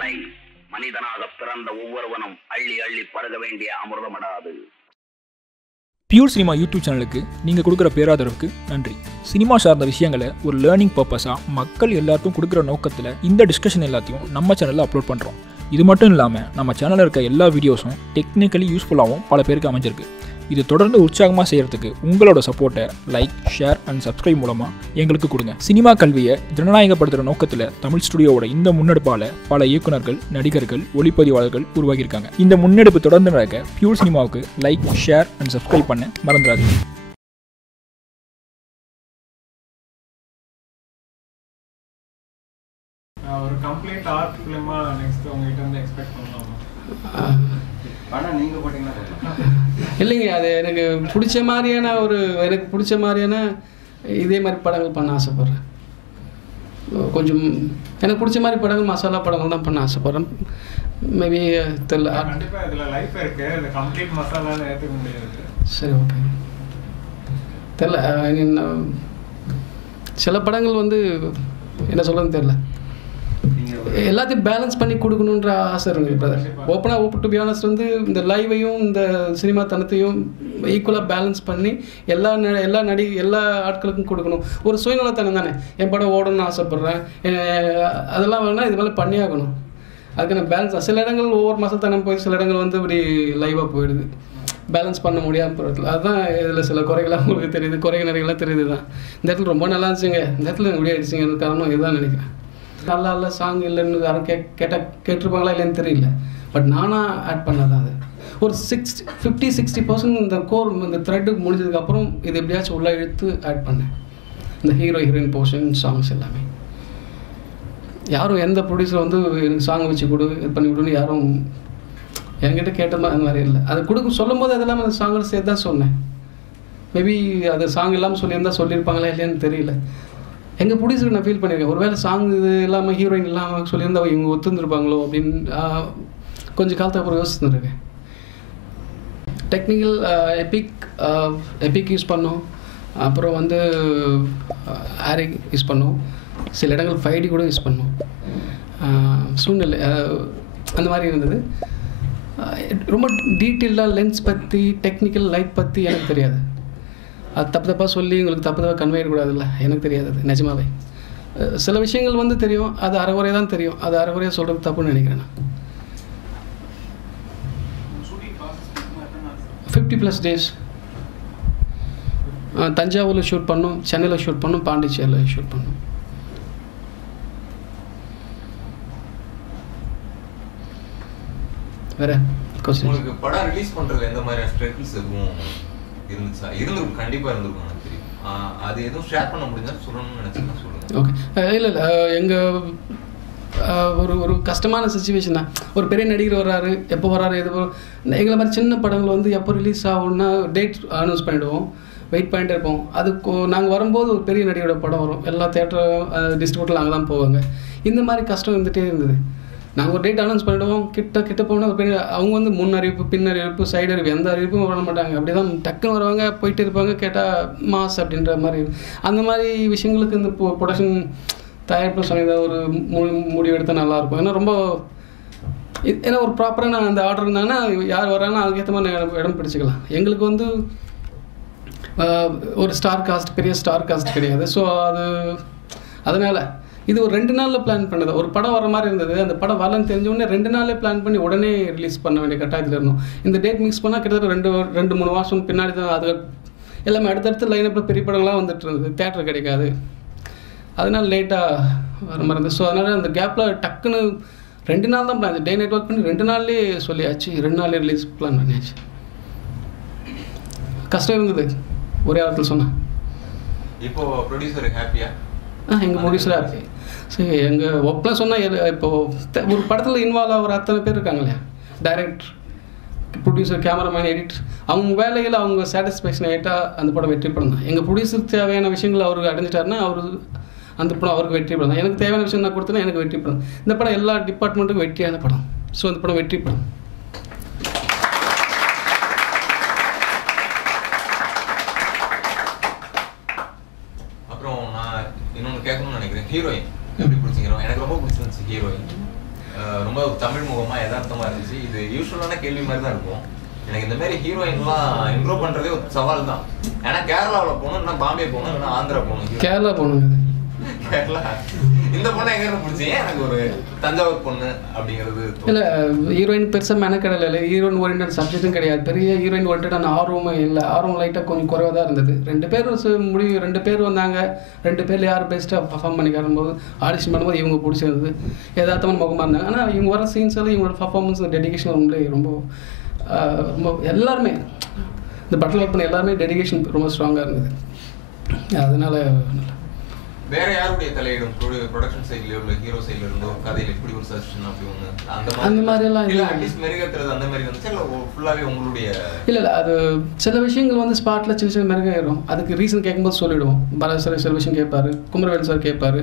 மலை மனிதனாக பிறந்த ஒவ்வொருவனும் அள்ளி அள்ளி பருக வேண்டிய அமிர்தமடாது. பியூர் சினிமா யூடியூப் சேனலுக்கு நீங்கள் கொடுக்குற பேராதரவுக்கு நன்றி. சினிமா சார்ந்த விஷயங்களை ஒரு லேர்னிங் பர்பஸாக மக்கள் எல்லாருக்கும் கொடுக்குற நோக்கத்தில் இந்த டிஸ்கஷன் எல்லாத்தையும் நம்ம சேனலில் அப்லோட் பண்ணுறோம். இது மட்டும் இல்லாமல் நம்ம சேனலில் இருக்க எல்லா வீடியோஸும் டெக்னிக்கலி யூஸ்ஃபுல்லாகவும் பல பேருக்கு அமைஞ்சிருக்கு. இது தொடர்ந்து உற்சாகமாக செய்கிறதுக்கு உங்களோட சப்போர்ட்டை லைக், ஷேர் அண்ட் சப்ஸ்கிரைப் மூலமாக எங்களுக்கு கொடுங்க. சினிமா கல்வியை ஜனநாயகப்படுத்துகிற நோக்கத்தில் தமிழ் ஸ்டுடியோவோட இந்த முன்னெடுப்பால் பல இயக்குநர்கள், நடிகர்கள், ஒளிப்பதிவாளர்கள் உருவாகியிருக்காங்க. இந்த முன்னெடுப்பு தொடர்ந்து நடக்க பியூர் சினிமாவுக்கு லைக், ஷேர் அண்ட் சப்ஸ்கிரைப் பண்ண மறந்துடாதீங்க. ஒரு கம்ப்ளீட் ஆர்ட் ஃபிலிமா நெக்ஸ்ட் உங்ககிட்ட இருந்து எக்ஸ்பெக்ட் பண்ணலாமா? ஆனால் நீங்கள் போட்டிங்கன்னா இல்லைங்க, அது எனக்கு பிடிச்ச மாதிரியான இதே மாதிரி படங்கள் பண்ண ஆசைப்பட்றேன். கொஞ்சம் எனக்கு பிடிச்ச மாதிரி படங்கள், மசாலா படங்கள் தான் பண்ண ஆசைப்பட்றேன். மேபி தெரியல, கண்டிப்பாக இதில் லைஃப் இருக்குது, இந்த கம்ப்ளீட் மசாலான்னு ஏற்றுக்க முடியாது. சரி, ஓகே. தெரில, சில படங்கள் வந்து என்ன சொல்கிறதுன்னு தெரில, எல்லாத்தையும் பேலன்ஸ் பண்ணி கொடுக்கணுன்ற ஆசை இருக்குது பிரதர். ஓப்பனாக டு பி ஆனஸ்ட் வந்து இந்த லைவையும் இந்த சினிமா தனத்தையும் ஈக்குவலாக பேலன்ஸ் பண்ணி எல்லா ஆட்களுக்கும் கொடுக்கணும். ஒரு சுயநலத்தனம் தானே. என் படம் ஓடணும்னு ஆசைப்பட்றேன், அதெல்லாம் வேணால் இது மேலே பண்ணியாகணும். அதுக்கு நான் பேலன்ஸ், சில இடங்கள் ஒவ்வொரு மாதத்தனம் போய் சில இடங்கள் வந்து இப்படி லைவாக போயிடுது, பேலன்ஸ் பண்ண முடியாமல் போகிறதுல. அதுதான் இதில் சில குறைகளாக உங்களுக்கு தெரியுது, நிறைகளாக தெரியுது தான். இந்த இடத்துல ரொம்ப நல்லா இருந்துச்சுங்க, இந்த இடத்துல இப்படி ஆயிடுச்சுங்க, காரணம் இதுதான் நினைக்கிறேன். நல்லா இல்லை, சாங் இல்லைன்னு யாரும் கேட்டிருப்பாங்களா இல்லைன்னு தெரியல. பட் நானாக ஆட் பண்ணதான் அது. ஒரு 50-60% இந்த கோர், இந்த த்ரெட்டு முடிஞ்சதுக்கப்புறம் இது எப்படியாச்சும் உள்ளே இழுத்து ஆட் பண்ணேன். இந்த ஹீரோயின் போர்ஷன், சாங்ஸ் எல்லாமே. யாரும் எந்த ப்ரொடியூசர் வந்து எனக்கு சாங் வச்சு கொடு, இது பண்ணி விடுன்னு யாரும் என்கிட்ட கேட்ட அந்த மாதிரி இல்லை. அது சொல்லும் போது அதெல்லாம் அந்த சாங்கில் சேர்த்து தான் சொன்னேன். மேபி அது சாங் இல்லாமல் சொல்லியிருந்தால் சொல்லியிருப்பாங்களா இல்லையான்னு தெரியல. எங்கள் ப்ரொடியூசருக்கு நான் ஃபீல் பண்ணியிருக்கேன், ஒருவேளை சாங் இது இல்லாமல் ஹீரோயின் இல்லாமல் சொல்லியிருந்தா இவங்க ஒத்துந்துருப்பாங்களோ அப்படின்னு கொஞ்சம் காலத்துக்கு அப்புறம் யோசிச்சுருக்கேன். டெக்னிக்கல் எபிக் யூஸ் பண்ணோம், அப்புறம் வந்து ஆரிக் யூஸ் பண்ணோம், சில இடங்கள் 5D கூட யூஸ் பண்ணோம். சூழ்நிலை அந்த மாதிரி இருந்தது. ரொம்ப டீட்டெயில்டாக லென்ஸ் பற்றி, டெக்னிக்கல் லைட் பற்றி எனக்கு தெரியாது. அது தப்பாக சொல்லி உங்களுக்கு தப்பாக கன்வே ஆகிடக்கூடாதுல்ல, எனக்கு தெரியாது அது நிஜமாவே. சில விஷயங்கள் வந்து தெரியும், அது அரைகுறையாக தான் தெரியும், அது அரைகுறையாக சொல்கிறது தப்புன்னு நினைக்கிறேன் நான். 50+ days தஞ்சாவூரில் ஷூட் பண்ணோம், சென்னையில் ஷூட் பண்ணோம், பாண்டிச்சேரியில் ஷூட் பண்ணோம். வேறு உங்களுக்கு படம் ரிலீஸ் பண்ணுறது எந்த மாதிரியான ஸ்ட்ரகிள்ஸ் எதுவும் இருந்துச்சா? கண்டிப்பாக இருந்திருக்கும் எனக்கு தெரியும். அது எதுவும் ஷேர் பண்ண முடிஞ்சா சொல்லணும்னு நினச்சிங்கன்னா சொல்லுங்கள். ஓகே. இல்லை எங்கள் ஒரு கஷ்டமான சுச்சுவேஷன் தான். ஒரு பெரிய நடிகர் வர்றாரு, எப்போ வர்றாரு, எங்களை மாதிரி சின்ன படங்கள் வந்து எப்போ ரிலீஸ் ஆகும்னா டேட் அனௌன்ஸ் பண்ணிவிடுவோம், வெயிட் பண்ணிட்டு இருப்போம். அதுக்கு நாங்கள் வரும்போது ஒரு பெரிய நடிகரோட படம் வரும், எல்லா தேட்டரும் டிஸ்ட்ரிபியூட்டரில் அங்கே தான் போவாங்க. இந்த மாதிரி கஷ்டம் இருந்துகிட்டே இருந்தது. நாங்கள் ஒரு டேட் அனௌன்ஸ் பண்ணிவிடுவோம், கிட்ட போனால் பெரிய அவங்க வந்து முன் அறிவிப்பு, பின் அறிவிப்பு, சைடு அறிவிப்பு, எந்த அறிவிப்பும் வர மாட்டாங்க. அப்படி தான் டக்குன்னு வருவாங்க, போயிட்டு இருப்பாங்க, கேட்டால் மாஸ் அப்படின்ற மாதிரி. அந்த மாதிரி விஷயங்களுக்கு இந்த ப்ரொடக்ஷன் தயாரிப்பு சமயத்தை ஒரு முடிவு எடுத்தால் நல்லாயிருக்கும். ஏன்னா ஒரு ப்ராப்பரான அந்த ஆர்டர் இருந்தாங்கன்னா யார் வராங்கன்னா அதுக்கேற்ற மாதிரி இடம் பிடிச்சிக்கலாம். எங்களுக்கு வந்து ஒரு பெரிய ஸ்டார் காஸ்ட் கிடையாது. ஸோ அதனால் இது ஒரு 2 நாளில் பிளான் பண்ணது. ஒரு படம் வர மாதிரி இருந்தது, அந்த படம் வரலன்னு தெரிஞ்ச உடனே 2 நாளே பிளான் பண்ணி உடனே ரிலீஸ் பண்ண வேண்டிய கட்டாயத்தில் இருந்தோம். இந்த டேட் மிக்ஸ் பண்ணால் கிட்டத்தட்ட 2-3 மாதம் பின்னாடி தான் அது எல்லாமே அடுத்தடுத்து லைனப்பில் பெரிய படங்கள்லாம் வந்துட்டு இருந்தது, தேட்டர் கிடைக்காது, அதனால் லேட்டாக வர மாதிரி இருந்தது. ஸோ அதனால் அந்த கேப்பில் டக்குன்னு 2 நாள் தான் பிளான், டே நைட் ஒர்க் பண்ணி 2 நாள்லேயே சொல்லியாச்சு, 2 நாள்லேயே ரிலீஸ் பிளான் பண்ணியாச்சு. கஷ்டம் இருந்தது ஒரே வாரத்தில் சொன்னேன். இப்போ ப்ரொடியூசர் ஹாப்பியா? எங்கள் ப்ரொடியூசர் ஹாப்பி. சரி, எங்கள் ஒப்பெலாம் சொன்னால் இப்போது ஒரு படத்தில் இன்வால்வ் ஆகிற அத்தனை பேர் இருக்காங்க இல்லையா, டைரக்டர், ப்ரொடியூசர், கேமராமேன், எடிட்டர், அவங்க வேலையில் அவங்க சாட்டிஸ்ஃபேக்ஷன் ஆகிட்டால் அந்த படம் வெற்றி படம் தான். எங்கள் ப்ரொடியூசருக்கு தேவையான விஷயங்கள் அவருக்கு அடைஞ்சிட்டாருன்னா அந்த படம் அவருக்கு வெற்றி படம் தான். எனக்கு தேவையான விஷயம் நான் கொடுத்தேன்னா எனக்கு வெற்றி படம். இந்த படம் எல்லா டிபார்ட்மெண்ட்டுக்கும் வெற்றியான படம். ஸோ அந்த படம் வெற்றி படம். அப்புறம் நான் இன்னொன்று கேட்கணும்னு நினைக்கிறேன், ஹீரோயின் எப்படி பிடிச்சிக்கிறோம்? எனக்கு ரொம்ப பிடிச்சிருந்துச்சு ஹீரோயின். ரொம்ப தமிழ் முகமாக யதார்த்தமாக இருந்துச்சு. இது யூஸ்வலான கேள்வி மாதிரி தான் இருக்கும். எனக்கு இந்த மாதிரி ஹீரோயின்லாம் இம்ப்ரூவ் பண்ணுறதே ஒரு சவால் தான். ஏன்னா கேரளாவில் போகணும், இல்லைன்னா பாம்பே போகணும், இல்லைன்னா ஆந்திரா போகணும். கேரளா போகணுங்க. கேரளா இந்த பொண்ணை எங்கே பிடிச்சீங்க? எனக்கு ஒரு தஞ்சாவூர் பொண்ணு அப்படிங்கிறது இல்லை, ஹீரோயின் பெருசாக மெனக்கடலை இல்லை, ஹீரோயின் ஓரியன்ட் சப்ஜெக்ட்டும் கிடையாது, பெரிய ஹீரோயின் ஓரியன்டான ஆர்வமும் இல்லை, ஆர்வம் லைட்டாக கொஞ்சம் குறைவாக தான் இருந்தது. 2 பேர் முடிவு, 2 பேர் வந்தாங்க, 2 பேரில் யார் பெஸ்ட்டாக பர்ஃபார்ம் பண்ணி காட்டும்போது ஆடிஷன் பண்ணும்போது இவங்க பிடிச்சிருந்தது, யதார்த்தமான முகமாக இருந்தாங்க. ஆனால் இவங்க வர சீன்ஸ் எல்லாம் இவங்களோட பர்ஃபார்மன்ஸ் டெடிகேஷன் உங்களே ரொம்ப ரொம்ப எல்லாருமே இந்த படத்தில் ஒர்க் பண்ண எல்லாருமே டெடிகேஷன் ரொம்ப ஸ்ட்ராங்காக இருந்தது. அதனால வேற யாருடைய தலையிடும் ப்ரொடக்ஷன் சைடுல உள்ள ஹீரோ சைடுல இருந்தோ கதையில இப்படி ஒரு சஜஷன் அப்படி ஒன்று அந்த மாதிரி எல்லாம் இல்ல, அட்லீஸ்ட் மெருகேத்துறது அந்த மாதிரி வந்துச்சு இல்ல ஃபுல்லாவே உங்களுடைய? இல்ல அது சில விஷயங்கள் வந்து ஸ்பாட்ல சின்ன சின்ன மெருகேறும். அதுக்கு ரீசன் கேட்கும்போது சொல்லிடுவோம். பாரத் சார் சில விஷயம் கேட்பாரு, குமரவேல் சார் கேட்பாரு,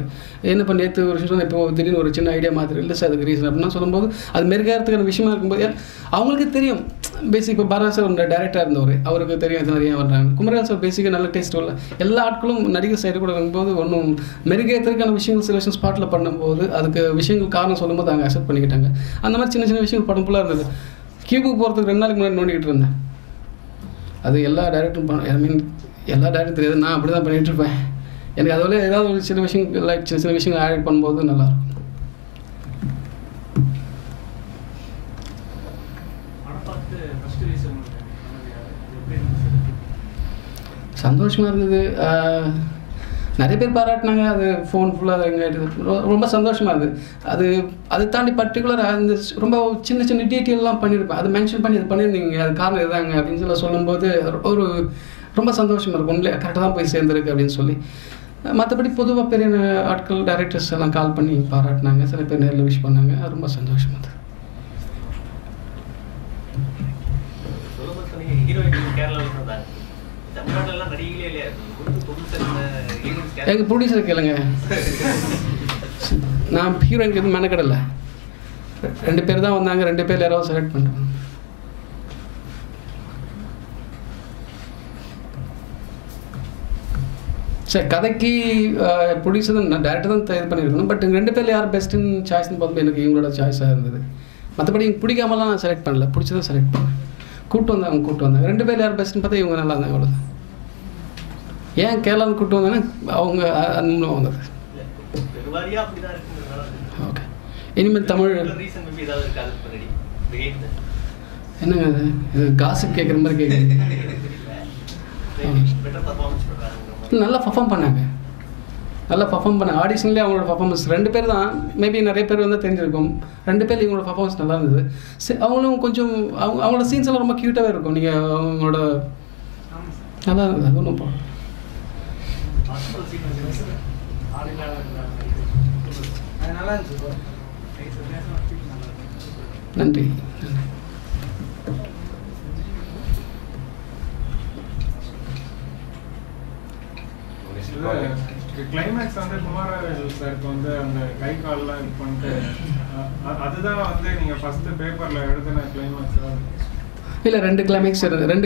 என்ன நேற்று ஒரு விஷயம் இப்போ திடீர்னு ஒரு சின்ன ஐடியா மாதிரி இல்லை சார் அதுக்கு ரீசன் அப்படின்னா சொல்லும்போது அது மெருகேறதுக்கான விஷயமா இருக்கும்போது அவங்களுக்கு தெரியும். பேசிக் இப்போ பாரத் சார் ஒரு டைரக்டராக இருந்தவர், அவருக்கு தெரியும் இது நிறையா பண்ணுறாங்க. குமரவேல் சார் பேசிக்காக நல்ல டேஸ்ட் உள்ள எல்லா ஆட்களும் நடிகர் சைடு கூட இருக்கும்போது ஒன்றும் மெருகேற்றதுக்கான விஷயங்கள் சில விஷயம் ஸ்பாட்டில் பண்ணும்போது அதுக்கு விஷயங்கள் காரணம் சொல்லும்போது அவங்க அக்செப்ட் பண்ணிக்கிட்டாங்க. அந்த மாதிரி சின்ன சின்ன விஷயங்கள் படம் ஃபுல்லாக இருந்தது. கியூபுக்கு போகிறதுக்கு 2 நாளைக்கு முன்னாடி நோண்டிக்கிட்டு இருந்தேன். அது எல்லா டேரக்டரும் எல்லா டேரக்டர் தெரியாது, நான் அப்படி தான் பண்ணிகிட்டு இருப்பேன். எனக்கு அதில் ஏதாவது ஒரு சில விஷயங்கள் சின்ன சின்ன விஷயங்கள் ஆட் பண்ணும்போது நல்லாயிருக்கும். சந்தோஷமாக இருந்தது. நிறைய பேர் பாராட்டினாங்க. அது ஃபோன் ஃபுல்லாக எங்கே ரொம்ப சந்தோஷமாக இருந்தது. அதை தாண்டி பர்டிகுலராக அந்த ரொம்ப சின்ன சின்ன டீட்டெயிலெலாம் பண்ணியிருப்பேன். அது மென்ஷன் பண்ணி அது பண்ணியிருந்தீங்க, அது காரணம் இதுதாங்க அப்படின்னு சொல்லும்போது ஒரு ரொம்ப சந்தோஷமாக இருக்கும். ஒன்றில் கரெக்டாக தான் போய் சேர்ந்துருக்கு அப்படின்னு சொல்லி. மற்றபடி பொதுவாக பெரிய ஆட்கள் டைரக்டர்ஸ் எல்லாம் கால் பண்ணி பாராட்டினாங்க, சில பேர் நேரில் விஷ் பண்ணாங்க. அது ரொம்ப சந்தோஷமாக இருந்தது. எங்கள் ப்ரொடியூசர் கேளுங்க, நான் ஹீரோயினுக்கு எதுவும் மெனக்கடலை. 2 பேர் தான் வந்தாங்க, 2 பேர் யாராவது செலக்ட் பண்ணுறோம். சரி, கதைக்கு ப்ரொடியூசர் தான், நான் டேரக்டர் தான் இது பண்ணியிருக்கணும். பட் 2 பேர் யார் பெஸ்ட்டுன்னு சாய்ஸ்ன்னு பார்த்து எனக்கு இவங்களோட சாய்ஸாக இருந்தது. மற்றபடி எனக்கு பிடிக்காமலாம் நான் செலக்ட் பண்ணல, பிடிச்சதான் செலக்ட் பண்ணேன். கூப்பிட்டு வந்தாங்க 2 பேர் யார் பெஸ்ட்டுன்னு பார்த்தா இவங்க நல்லா இருந்தாங்க, அவ்வளோதான். ஏன் கேரளாவுக்கு கூப்பிட்டு வந்தாங்கன்னா அவங்க அந்த மூலம் வந்தது. ஓகே, இனிமேல் தமிழ் என்னங்க இது காசிப் கேட்குற மாதிரி கேட்குறீங்க. நல்லா பர்ஃபார்ம் பண்ணாங்க, ஆடிஷன்லேயே அவங்களோட பர்ஃபார்மன்ஸ் 2 பேர் தான். மேபி நிறைய பேர் வந்து தெரிஞ்சிருக்கும். 2 பேர் இவங்களோட பர்ஃபார்மன்ஸ் நல்லா இருந்தது. அவங்களும் கொஞ்சம் அவங்களோட சீன்ஸ் எல்லாம் ரொம்ப க்யூட்டாகவே இருக்கும். நீங்கள் அவங்களோட நல்லா இருந்தது. அது ஒன்றும் நன்றி. கிளைமேக்ஸ் வந்து குமாரவேல் சாருக்கு வந்து அந்த கை கால்லாம் இது பண்ணிட்டு அதுதான் வந்து நீங்கள் ஃபர்ஸ்ட் பேப்பரில் எழுதின கிளைமேக்ஸ்? இல்லை, 2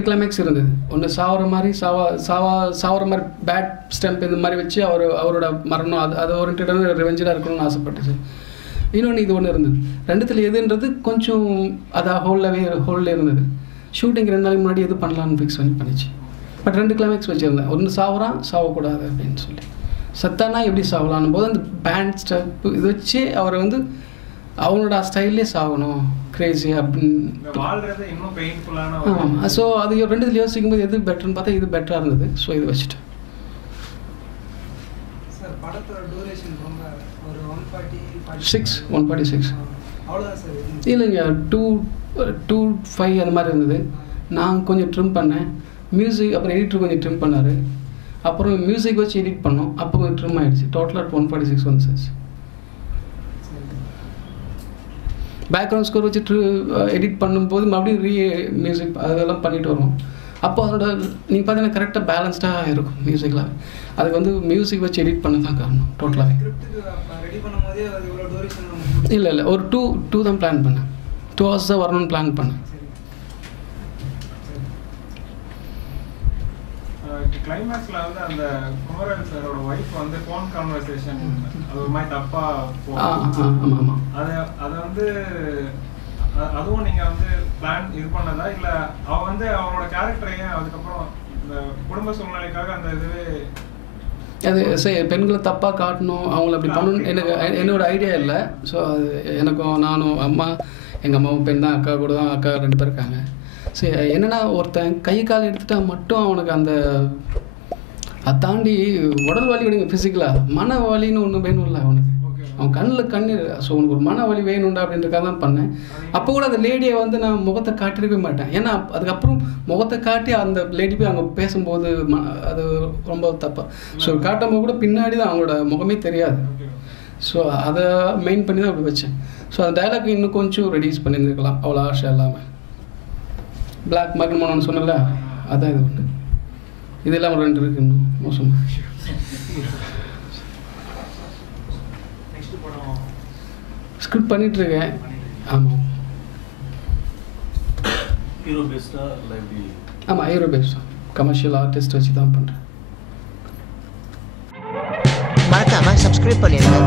கிளைமேக்ஸ் இருந்தது. ஒன்று சாவர மாதிரி பேட் ஸ்டெம்ப் இந்த மாதிரி வச்சு அவரோட மரணம் அது ஓரியன்டான ரிவெஞ்சராக இருக்கணும்னு ஆசைப்பட்டுச்சு. இன்னொன்று இது ஒன்று இருந்தது. 2த்துல எதுன்றது கொஞ்சம் அது ஹோல்ல இருந்தது. ஷூட்டிங் 2 நாளைக்கு முன்னாடி எது பண்ணலான்னு ஃபிக்ஸ் பண்ணிச்சு. பட் 2 கிளைமேக்ஸ் வச்சுருந்தேன். ஒன்று சாவக்கூடாது அப்படின்னு சொல்லி, சத்தானா எப்படி சாவலான்னு போது அந்த பேண்ட் ஸ்டெப் இது வச்சு அவரை வந்து அவனோட ஸ்டைல்லே சாகணும் கிரேசி அப்படின்னு. ஆமாம், ஸோ அது 2 யோசிக்கும் போது எது பெட்டர்னு பார்த்தா இது பெட்டராக இருந்தது. ஸோ இது வச்சுட்டேன். $146 இல்லைங்க, 225 அந்த மாதிரி இருந்தது. நான் கொஞ்சம் ட்ரிம் பண்ணேன். மியூசிக் அப்புறம் எடிட்டர் கொஞ்சம் ட்ரிம் பண்ணார். அப்புறம் மியூசிக் வச்சு எடிட் பண்ணோம், அப்போ கொஞ்சம் ட்ரிம் ஆகிடுச்சு. டோட்டலாக 146 வந்து பேக்ரவுண்ட் ஸ்கோர் வச்சுட்டு எடிட் பண்ணும்போது மறுபடியும் மியூசிக் அதெல்லாம் பண்ணிட்டு வருவோம். அப்போ அதோட நீங்கள் பார்த்தீங்கன்னா கரெக்டாக பேலன்ஸ்டாக இருக்கும் மியூசிக்லாம். அதுக்கு வந்து மியூசிக் வச்சு எடிட் பண்ண தான் காரணம். டோட்டலாகவே இல்லை ஒரு 2 தான் பிளான் பண்ணேன். 2 hours தான் வரணும்னு பிளான் பண்ணேன். கிளைமேக்ஸ்ல வந்து அந்த குமரன் சாரோட ஒய்ஃப் வந்து ஃபோன் கான்வர்சேஷன் அது ஒரு மாதிரி தப்பா போகும். அது வந்து அதுவும் நீங்க வந்து பிளான் இது பண்ணதா இல்ல அவ வந்து அவரோட கேரக்டரையே அதுக்கப்புறம் இந்த குடும்ப சூழ்நிலைக்காக அந்த இதுவே அது சரி பெண்களை தப்பாக காட்டணும் அவங்கள அப்படி பண்ணணும் எனக்கு என்னோட ஐடியா இல்லை. ஸோ அது எனக்கும் நானும் எங்கள் அம்மாவும் பெண் தான், அக்கா கூட தான், அக்கா 2 பேர் இருக்காங்க. சரி என்னென்னா ஒருத்தன் கை கால் எடுத்துட்டா மட்டும் அவனுக்கு அந்த அதை தாண்டி உடல் வலி விடுங்க ஃபிசிக்கலாக மன வலின்னு ஒன்று வேணும்ல அவனுக்கு. அவன் கண்ணில் கண்ணீர். ஸோ உனக்கு ஒரு மன வலி வேணும்டா அப்படின்றக்காக தான் பண்ணேன். அப்போ கூட அந்த லேடியை வந்து நான் முகத்தை காட்டிருக்கவே மாட்டேன். ஏன்னா அதுக்கப்புறம் முகத்தை காட்டி அந்த லேடி போய் அங்கே பேசும்போது அது ரொம்ப தப்பா. ஸோ காட்டும்போது கூட பின்னாடி தான் அவங்களோட முகமே தெரியாது. ஸோ அதை மெயின் பண்ணி தான் அப்படி வச்சேன். ஸோ அந்த டைலாக் இன்னும் கொஞ்சம் ரெடியூஸ் பண்ணியிருந்துருக்கலாம் அவ்வளோ ஆசை இல்லாமல். பிளாக் மார்க்கெட் ஒன்று சொன்னல அதான் இது ஒன்று. இது இல்லாமல் 2 இருக்குது இன்னும் மோசமாக. ஸ்கிரிப்ட் பண்ணிகிட்ருக்கேன். ஆமாம் ஹீரோ பேஸ்டா லைவ்? ஆமாம் ஹீரோ பேஸ்டா கமர்ஷியல் ஆர்டிஸ்ட் வச்சு தான் பண்ணுறேன். மறக்காமல் சப்ஸ்கிரைப் பண்ணிடுங்க.